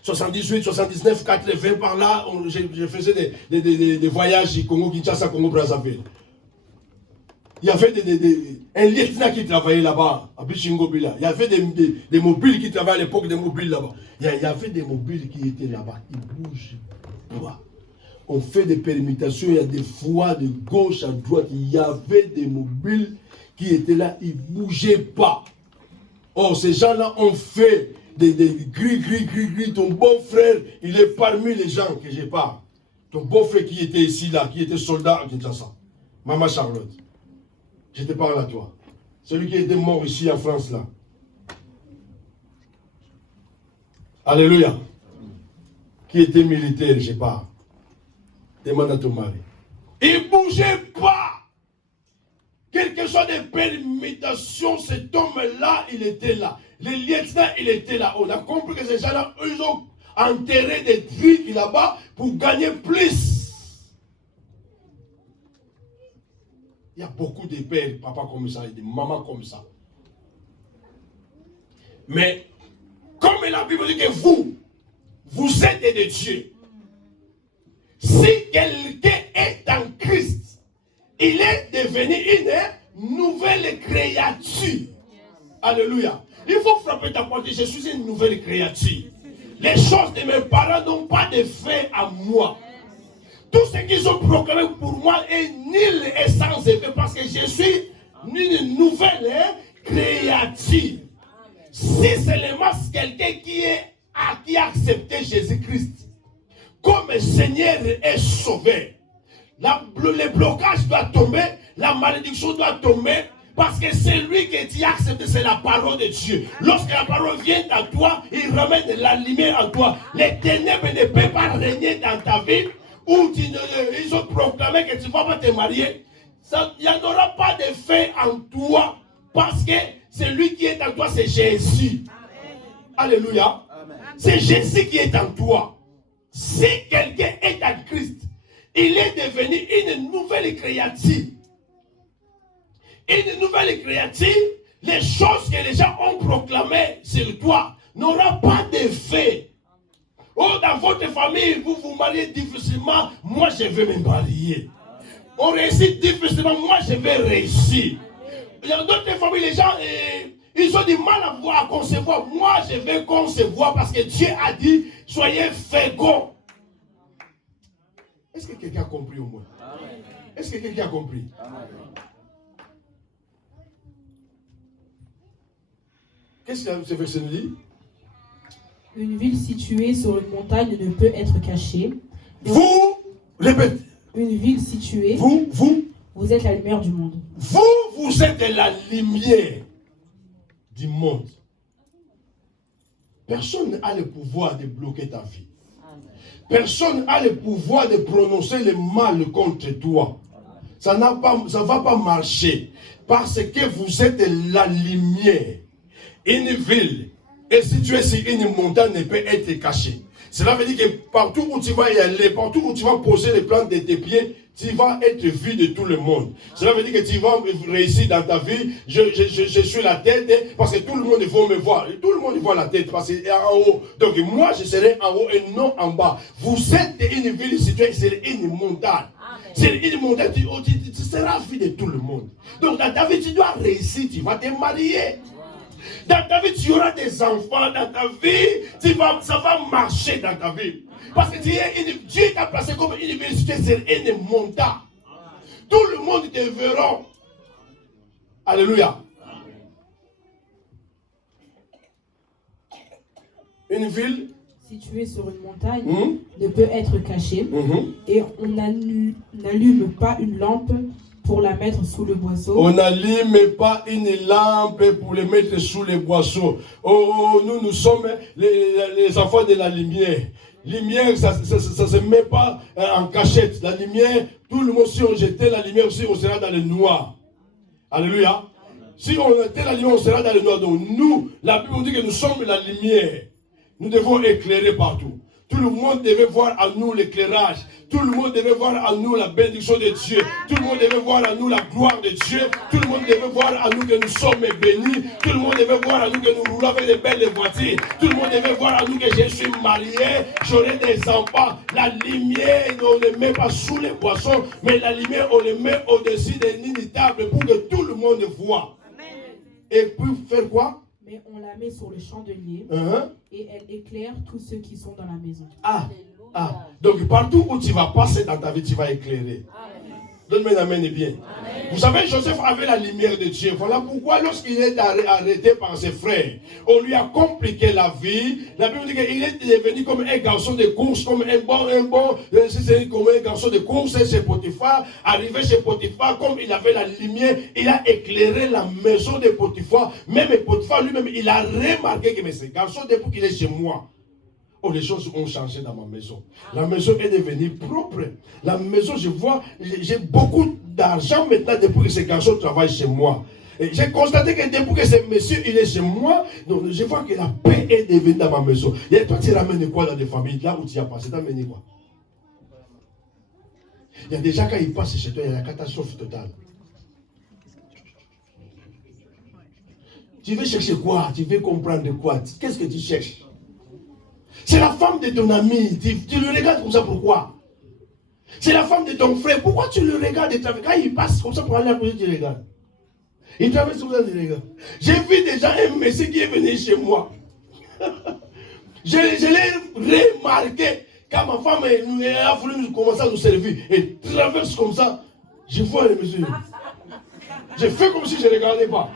78, 79, 80, par là, je faisais des voyages du Congo, Kinshasa, Congo, Brazzaville. Il y avait un lieutenant qui travaillait là-bas, à Bichingobila. Il y avait des mobiles qui travaillaient à l'époque, des mobiles là-bas. Il y avait des mobiles qui étaient là-bas. Ils bougent pas. On fait des permutations, il y a des fois de gauche à droite. Il y avait des mobiles qui étaient là, ils ne bougeaient pas. Or, ces gens-là ont fait des gris. Ton beau-frère, il est parmi les gens que je parle. Ton beau-frère qui était ici, là, qui était soldat à Kinshasa. Maman Charlotte. Je te parle à toi. Celui qui était mort ici en France, là. Alléluia. Qui était militaire, je parle. Demande à ton mari. Il ne bougeait pas. Quelles que soient les permutations, cet homme-là, il était là. Le lieutenant, il était là. On a compris que ces gens-là, ils ont enterré des trucs là-bas pour gagner plus. Il y a beaucoup de pères, papa comme ça, et de mamans comme ça. Mais, comme la Bible dit que vous êtes des dieux. Si quelqu'un est en Christ, il est devenu une nouvelle créature. Alléluia. Il faut frapper ta porte. Je suis une nouvelle créature. Les choses de mes parents n'ont pas d'effet à moi. Tout ce qu'ils ont proclamé pour moi est nul et sans effet parce que je suis une nouvelle créature. Si seulement quelqu'un qui a accepté Jésus-Christ comme Seigneur et Sauveur, le blocage doit tomber, la malédiction doit tomber, parce que c'est lui que tu as accepté, c'est la parole de Dieu. Lorsque la parole vient à toi, il ramène la lumière en toi. Les ténèbres ne peuvent pas régner dans ta vie, où ils ont proclamé que tu ne vas pas te marier. Il n'y en aura pas d'effet en toi, parce que celui qui est en toi, c'est Jésus. Alléluia. C'est Jésus qui est en toi. Si quelqu'un est en Christ, il est devenu une nouvelle créature. Une nouvelle créature, les choses que les gens ont proclamées sur toi n'auront pas d'effet. Oh, dans votre famille, vous vous mariez difficilement, moi je vais me marier. On réussit difficilement, moi je vais réussir. Dans d'autres familles, les gens, ils ont du mal à concevoir. Moi je vais concevoir parce que Dieu a dit, soyez féconds. Est-ce que quelqu'un a compris au moins? Est-ce que quelqu'un a compris? Qu'est-ce que ce verset nous dit? Une ville située sur une montagne ne peut être cachée. Vous, répétez. Une ville située. Vous êtes la lumière du monde. Vous êtes la lumière du monde. Personne n'a le pouvoir de bloquer ta vie. Personne n'a le pouvoir de prononcer le mal contre toi. Ça ne va pas marcher. Parce que vous êtes la lumière. Une ville est située sur une montagne ne peut être cachée. Cela veut dire que partout où tu vas y aller, partout où tu vas poser les plantes de tes pieds, tu vas être vu de tout le monde. Cela veut dire que tu vas réussir dans ta vie. Je suis la tête parce que tout le monde va me voir. Tout le monde voit la tête parce qu'il est en haut. Donc moi je serai en haut et non en bas. Vous êtes une ville située sur une montagne. C'est une montagne, tu seras vu de tout le monde. Donc dans ta vie tu dois réussir, tu vas te marier. Dans ta vie, tu auras des enfants. Dans ta vie, ça va marcher dans ta vie. Parce que Dieu t'a placé comme une université sur une montagne. Tout le monde te verra. Alléluia. Une ville située sur une montagne ne peut être cachée. Et on n'allume pas une lampe pour la mettre sous le boisseau. On n'allume pas une lampe pour les mettre sous les boisseaux. Oh, nous sommes les enfants de la lumière. Lumière, ça ne se met pas en cachette. La lumière, tout le monde, si on jetait la lumière aussi, on sera dans le noir. Alléluia. Si on était la lumière, on sera dans le noir. Donc nous, la Bible dit que nous sommes la lumière. Nous devons éclairer partout. Tout le monde devait voir en nous l'éclairage. Tout le monde devait voir en nous la bénédiction de Dieu. Tout le monde devait voir en nous la gloire de Dieu. Tout le monde devait voir en nous que nous sommes bénis. Tout le monde devait voir en nous que nous roulons avec de belles voitures. Tout le monde devait voir en nous que je suis marié, j'aurai des enfants. La lumière, on ne le met pas sous les boissons, mais la lumière, on le met au-dessus des nids de table pour que tout le monde voit. Et puis faire quoi? Mais on la met sur le chandelier et elle éclaire tous ceux qui sont dans la maison. Donc partout où tu vas passer dans ta vie, tu vas éclairer. Donne-moi un amen et bien. Amen. Vous savez, Joseph avait la lumière de Dieu. Voilà pourquoi lorsqu'il est arrêté par ses frères, on lui a compliqué la vie. La Bible dit qu'il est devenu comme un garçon de course, comme un garçon de course chez Potiphar. Arrivé chez Potiphar, comme il avait la lumière, il a éclairé la maison de Potiphar. Même Potiphar lui-même, il a remarqué que ce garçon, depuis qu'il est chez moi, oh, les choses ont changé dans ma maison. La maison est devenue propre. La maison, je vois, j'ai beaucoup d'argent maintenant depuis que ce garçon travaille chez moi. J'ai constaté que depuis que ce monsieur il est chez moi, donc je vois que la paix est devenue dans ma maison. Et toi, tu ramènes quoi dans des familles là où tu as passé? Tu as amené quoi? Il y a déjà quand il passe chez toi, il y a la catastrophe totale. Tu veux chercher quoi? Tu veux comprendre quoi? Qu'est-ce que tu cherches? C'est la femme de ton ami. Tu le regardes comme ça, pourquoi? C'est la femme de ton frère. Pourquoi tu le regardes? Quand il passe comme ça pour aller à côté, tu le regardes. Il traverse comme ça, tu le regardes. J'ai vu déjà un monsieur qui est venu chez moi. Je l'ai remarqué. Quand ma femme a voulu commencer à nous servir, et traverse comme ça, je vois le monsieur. J'ai fait comme si je ne regardais pas.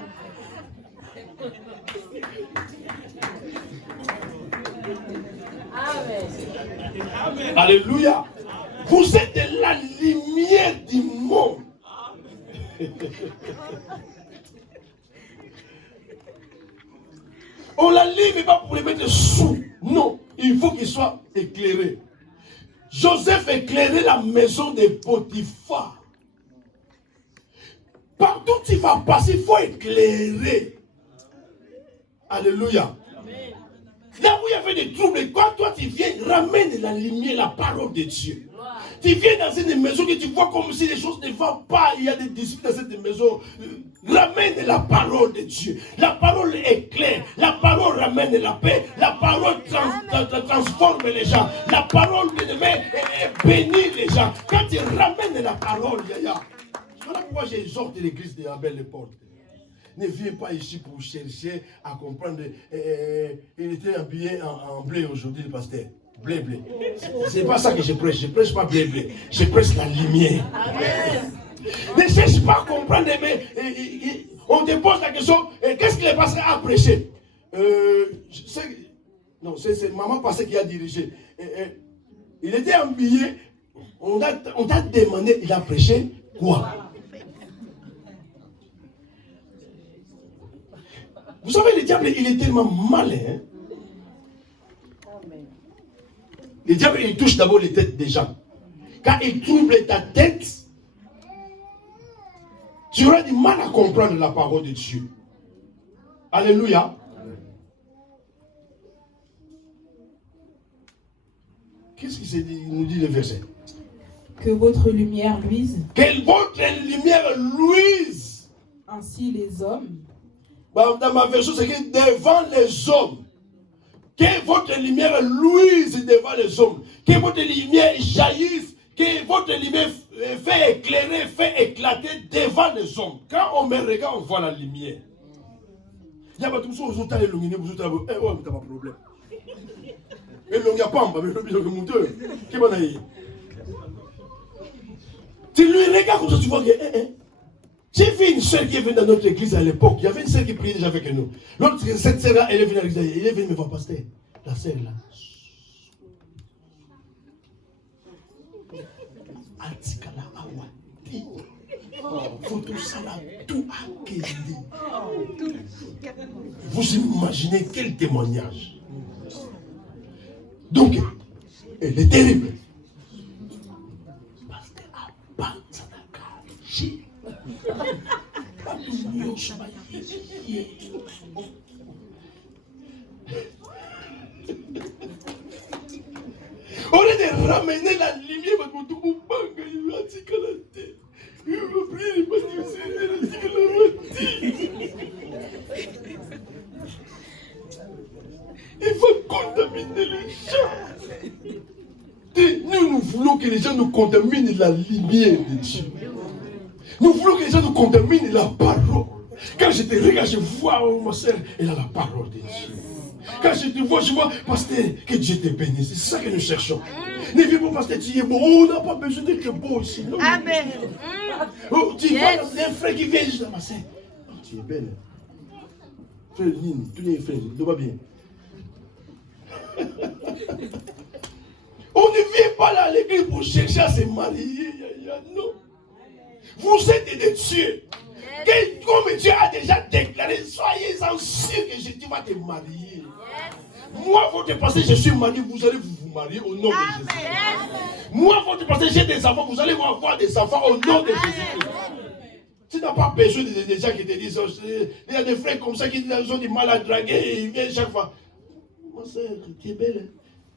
Amen. Alléluia. Vous êtes la lumière du monde. On la lime pas pour les mettre sous. Non, il faut qu'il soit éclairé. Joseph éclairait la maison de Potiphar. Partout où tu vas passer, il faut éclairer. Alléluia. Là où il y avait des troubles, quand toi tu viens, ramène la lumière, la parole de Dieu. Tu viens dans une maison que tu vois comme si les choses ne vont pas, il y a des disputes dans cette maison. Ramène la parole de Dieu. La parole éclaire, la parole ramène la paix, la parole transforme les gens, la parole bénit les gens. Quand tu ramènes la parole, voilà pourquoi j'exhorte l'église de la belle porte. Ne viens pas ici pour chercher à comprendre. Il était habillé en blé aujourd'hui, le pasteur. Blé. C'est pas ça que je prêche. Je prêche pas blé. Je prêche la lumière. Ne cherche pas à comprendre. Mais on te pose la question, qu'est-ce que le pasteur a prêché? Non, c'est maman pasteur qui a dirigé. Il était habillé. On t'a demandé, il a prêché quoi? Vous savez, le diable, il est tellement malin. Hein? Le diable, il touche d'abord les têtes des gens. Quand il trouble ta tête, tu auras du mal à comprendre la parole de Dieu. Alléluia. Qu'est-ce qu'il nous dit le verset? Que votre lumière luise. Que votre lumière luise. Ainsi les hommes. Dans ma version, c'est que devant les hommes, que votre lumière luise devant les hommes, que votre lumière jaillisse, que votre lumière fait éclairer, fait éclater devant les hommes. Quand on me regarde, on voit la lumière. Il y a pas tout ça, vous avez le lumière, vous avez pas de problème. Et il n'y a pas, tu lui regardes comme ça, tu vois que. J'ai vu une soeur qui est venue dans notre église à l'époque. Il y avait une soeur qui priait déjà avec nous. L'autre, cette soeur-là, elle est venue à l'église. Elle est venue me voir, pasteur. La soeur là. tout ça là, tout a quitté. Vous imaginez quel témoignage. Donc, elle est terrible. Parce qu'elle a pas ça on est de ramener la lumière parce que tout le monde il va dire que la tête. Il va prier parce que c'est il va contaminer les gens. Et nous voulons que les gens nous contaminent la lumière de Dieu. Nous voulons que les gens nous contaminent la parole. Quand je te regarde, je vois, oh ma soeur, elle a la parole de Dieu. Quand je te vois, je vois, pasteur, que Dieu te bénisse. C'est ça que nous cherchons. Ne viens pas, pasteur, tu es beau. Oh, on n'a pas besoin d'être beau ici. Non. Amen. Oh, tu vois, les frères qui viennent, je dis, ma soeur, oh, tu es belle. Frère Lynn, tous les frères, tout va bien. On ne vient pas là à l'église pour chercher à se marier. Non. Vous êtes des dieux. Comme Dieu a déjà déclaré, soyez-en sûrs que tu vas te marier. Moi, votre passé, je suis marié, vous allez vous marier au nom de Jésus. Moi, votre passé, j'ai des enfants, vous allez avoir des enfants au nom de Jésus. Tu n'as pas besoin de gens qui te disent, il y a des frères comme ça qui ont du mal à draguer et ils viennent chaque fois. Ma soeur, tu es belle.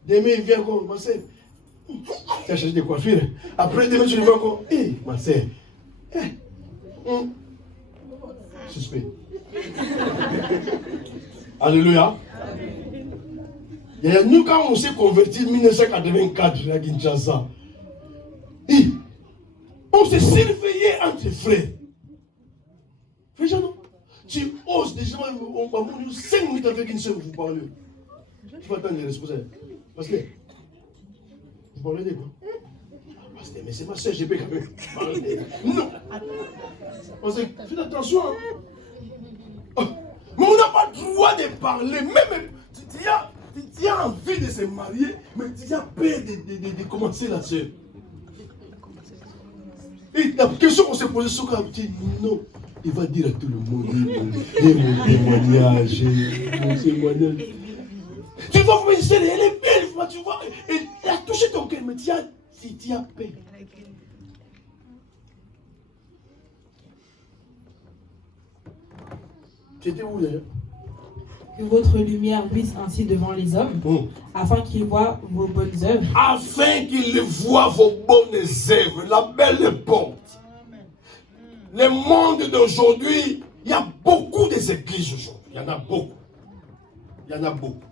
Demain, il vient encore, ma soeur. Tu as changé de coiffure. Après, demain, tu le vois encore. Hé, ma soeur. Suspect. Alléluia. Nous, quand on s'est converti en 1984 à Kinshasa, on s'est surveillé entre frères. Frère, non? Tu oses déjà, on va mourir 5 minutes avec une seule, vous parlez. Tu vas attendre les responsables. Parce que, vous parlez de quoi? Parce que, mais c'est ma soeur, je peux quand même parler. Non. Parce que, faites attention. Hein. Mais on n'a pas le droit de parler. Même, tu as envie de se marier, mais tu as peur de commencer la soeur. Et la question qu'on s'est posée, c'est qu'on dit non. Il va dire à tout le monde, mon témoignage, mon témoignage. Tu vois, elle est belle, tu vois, elle a touché ton cœur, mais tu as peur. Tu étais où d'ailleurs? Que votre lumière luise ainsi devant les hommes, afin qu'ils voient vos bonnes œuvres. Afin qu'ils voient vos bonnes œuvres, la belle porte. Le monde d'aujourd'hui, il y a beaucoup des églises aujourd'hui. Il y en a beaucoup. Il y en a beaucoup.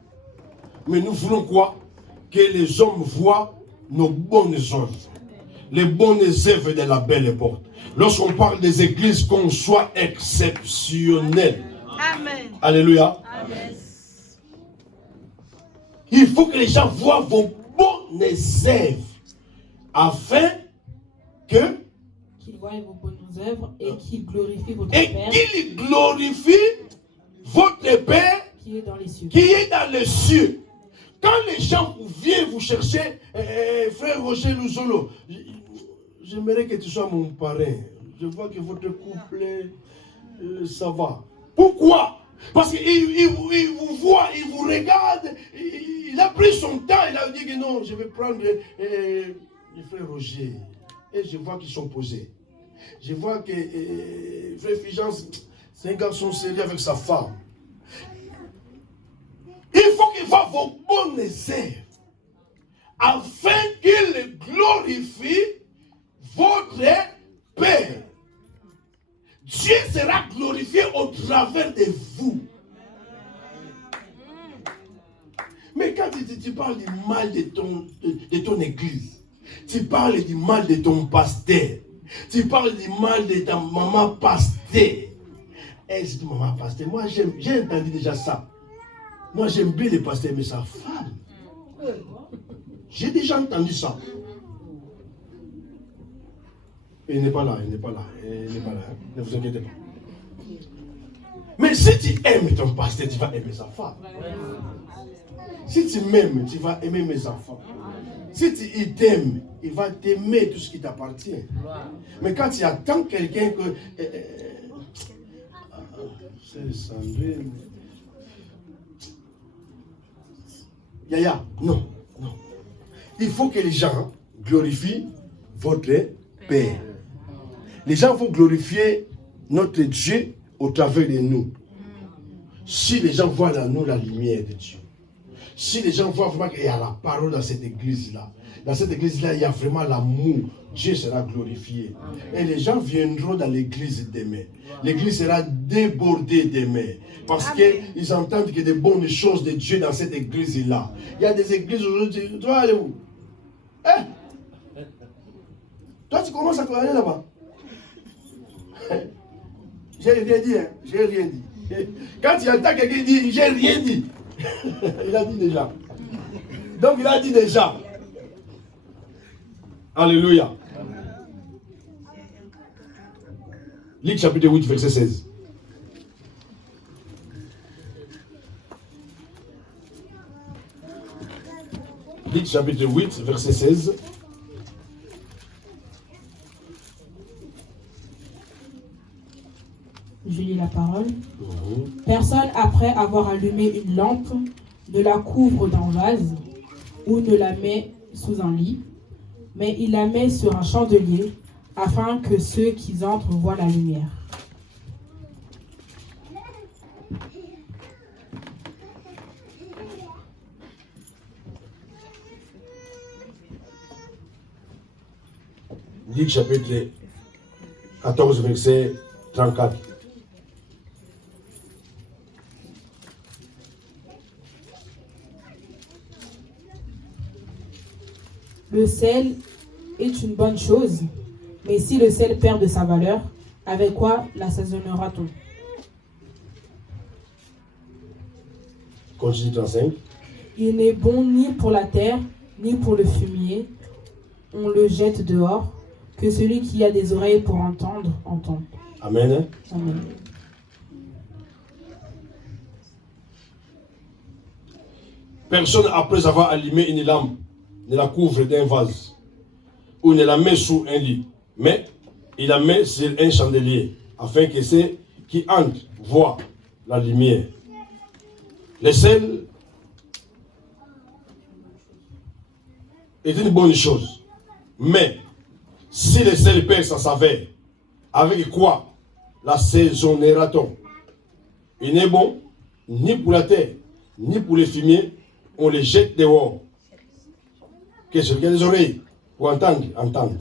Mais nous voulons quoi? Que les hommes voient nos bonnes œuvres. Les bonnes œuvres de la belle porte. Lorsqu'on parle des églises, qu'on soit exceptionnel. Amen. Alléluia. Amen. Il faut que les gens voient vos bonnes œuvres. Afin que Qu'ils voient vos bonnes œuvres et qu'ils glorifient votre et Père qu'il glorifie votre Père qui est dans les cieux. Qui est dans les cieux. Quand les gens viennent vous chercher, frère Roger Louzolo, j'aimerais que tu sois mon parrain. Je vois que votre couple, ça va. Pourquoi? Parce qu'il vous voit, il vous regarde, il a pris son temps, il a dit que non, je vais prendre le frère Roger. Et je vois qu'ils sont posés. Je vois que frère Figence, c'est un garçon sérieux avec sa femme. Il faut qu'il voit vos bonnes œuvres afin qu'il glorifie votre Père. Dieu sera glorifié au travers de vous. Mais quand tu parles du mal de ton église, tu parles du mal de ton pasteur, tu parles du mal de ta maman pasteur. Est-ce que maman pasteur? Moi j'ai entendu déjà ça. Moi j'aime bien les pasteurs, mais sa femme. J'ai déjà entendu ça. Il n'est pas là, il n'est pas là, il n'est pas là. Hein. Ne vous inquiétez pas. Mais si tu aimes ton pasteur, tu vas aimer sa femme. Si tu m'aimes, tu vas aimer mes enfants. Si tu t'aimes, il va t'aimer tout ce qui t'appartient. Mais quand tu attends quelqu'un que... c'est Sandrine. Yaya, non. Il faut que les gens glorifient votre Père. Les gens vont glorifier notre Dieu au travers de nous. Si les gens voient en nous la lumière de Dieu. Si les gens voient vraiment qu'il y a la parole dans cette église-là. Dans cette église-là, il y a vraiment l'amour. Dieu sera glorifié. Et les gens viendront dans l'église demain. L'église sera débordée demain. Parce qu'ils entendent qu'il y a de bonnes choses de Dieu dans cette église-là. Il y a des églises aujourd'hui. Tu vas aller où? Hein? Toi, tu commences à aller là-bas. J'ai rien dit, hein? J'ai rien dit. Quand tu entends quelqu'un dire, j'ai rien dit. Il a dit déjà. Donc il a dit déjà. Alléluia. Luc chapitre 8, verset 16. Luc chapitre 8, verset 16. Je lis la parole. Personne, après avoir allumé une lampe, ne la couvre dans un vase ou ne la met sous un lit, mais il la met sur un chandelier afin que ceux qui entrent voient la lumière. Luc chapitre 14, verset 34. Le sel est une bonne chose, mais si le sel perd de sa valeur, avec quoi l'assaisonnera-t-on? Continue 35. Il n'est bon ni pour la terre, ni pour le fumier. On le jette dehors. Que celui qui a des oreilles pour entendre, entende. Amen. Amen. Personne, après avoir allumé une lampe, ne la couvre d'un vase ou ne la met sous un lit, mais il la met sur un chandelier, afin que ceux qui entrent voient la lumière. Le sel est une bonne chose, mais si le sel perd sa saveur, avec quoi l'assaisonnera-t-on? Il n'est bon ni pour la terre, ni pour les fumiers, on les jette dehors. Que celui qui a des oreilles pour entendre, entende.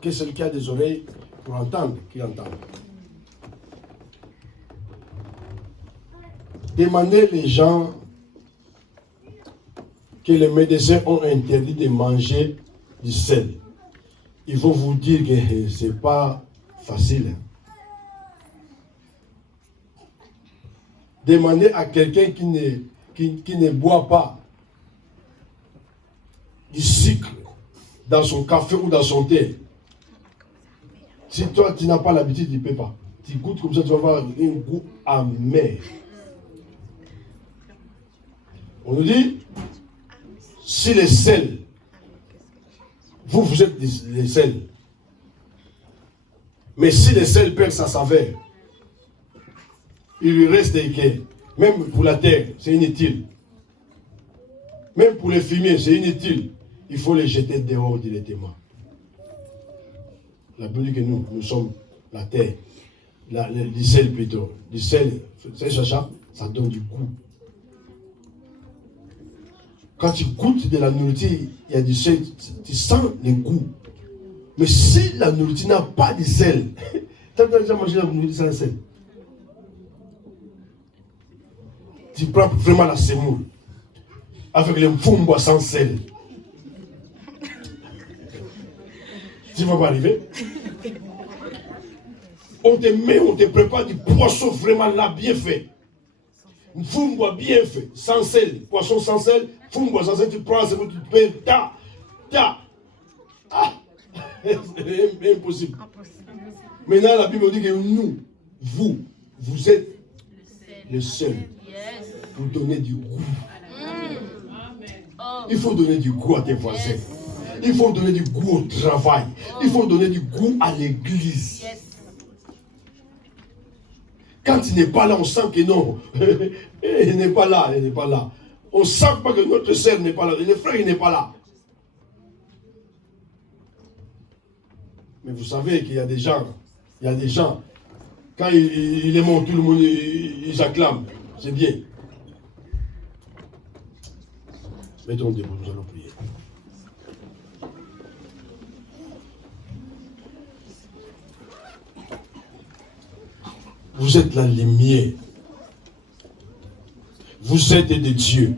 Que celui qui a des oreilles pour entendre, qu'il entende. Demandez les gens que les médecins ont interdit de manger du sel. Ils vont vous dire que ce n'est pas facile. Demandez à quelqu'un qui ne boit pas du sucre dans son café ou dans son thé. Si toi, tu n'as pas l'habitude, tu ne peux pas. Tu goûtes comme ça, tu vas avoir un goût amer. On nous dit, si les sels, vous êtes les sels, mais si les sels perdent sa saveur, il lui reste que, même pour la terre, c'est inutile. Même pour les fumiers, c'est inutile. Il faut les jeter dehors directement. La Bible dit que nous sommes la terre, du sel plutôt. Du sel, c'est chacha, ça donne du goût. Quand tu goûtes de la nourriture, il y a du sel, tu sens le goût. Mais si la nourriture n'a pas de sel, tu as déjà mangé la nourriture sans sel. Tu prends vraiment la semoule avec le mfumbo sans sel. Tu ne vas pas arriver. On te met, on te prépare du poisson vraiment là, bien fait. Mfumbo bien fait, sans sel. Poisson sans sel, mfumbo sans sel, tu prends, tu peux, ta. Ah! C'est impossible. Maintenant, la Bible dit que nous, vous êtes le seul pour donner du goût. Il faut donner du goût à tes voisins. Il faut donner du goût au travail. Il faut donner du goût à l'église. Quand il n'est pas là, on sent que non. Il n'est pas là, il n'est pas là. On ne sent pas que notre sœur n'est pas là. Le frère, il n'est pas là. Mais vous savez qu'il y a des gens, quand il est mort, tout le monde, ils acclament. C'est bien. Mettons debout, nous allons prier. Vous êtes la lumière. Vous êtes des dieux.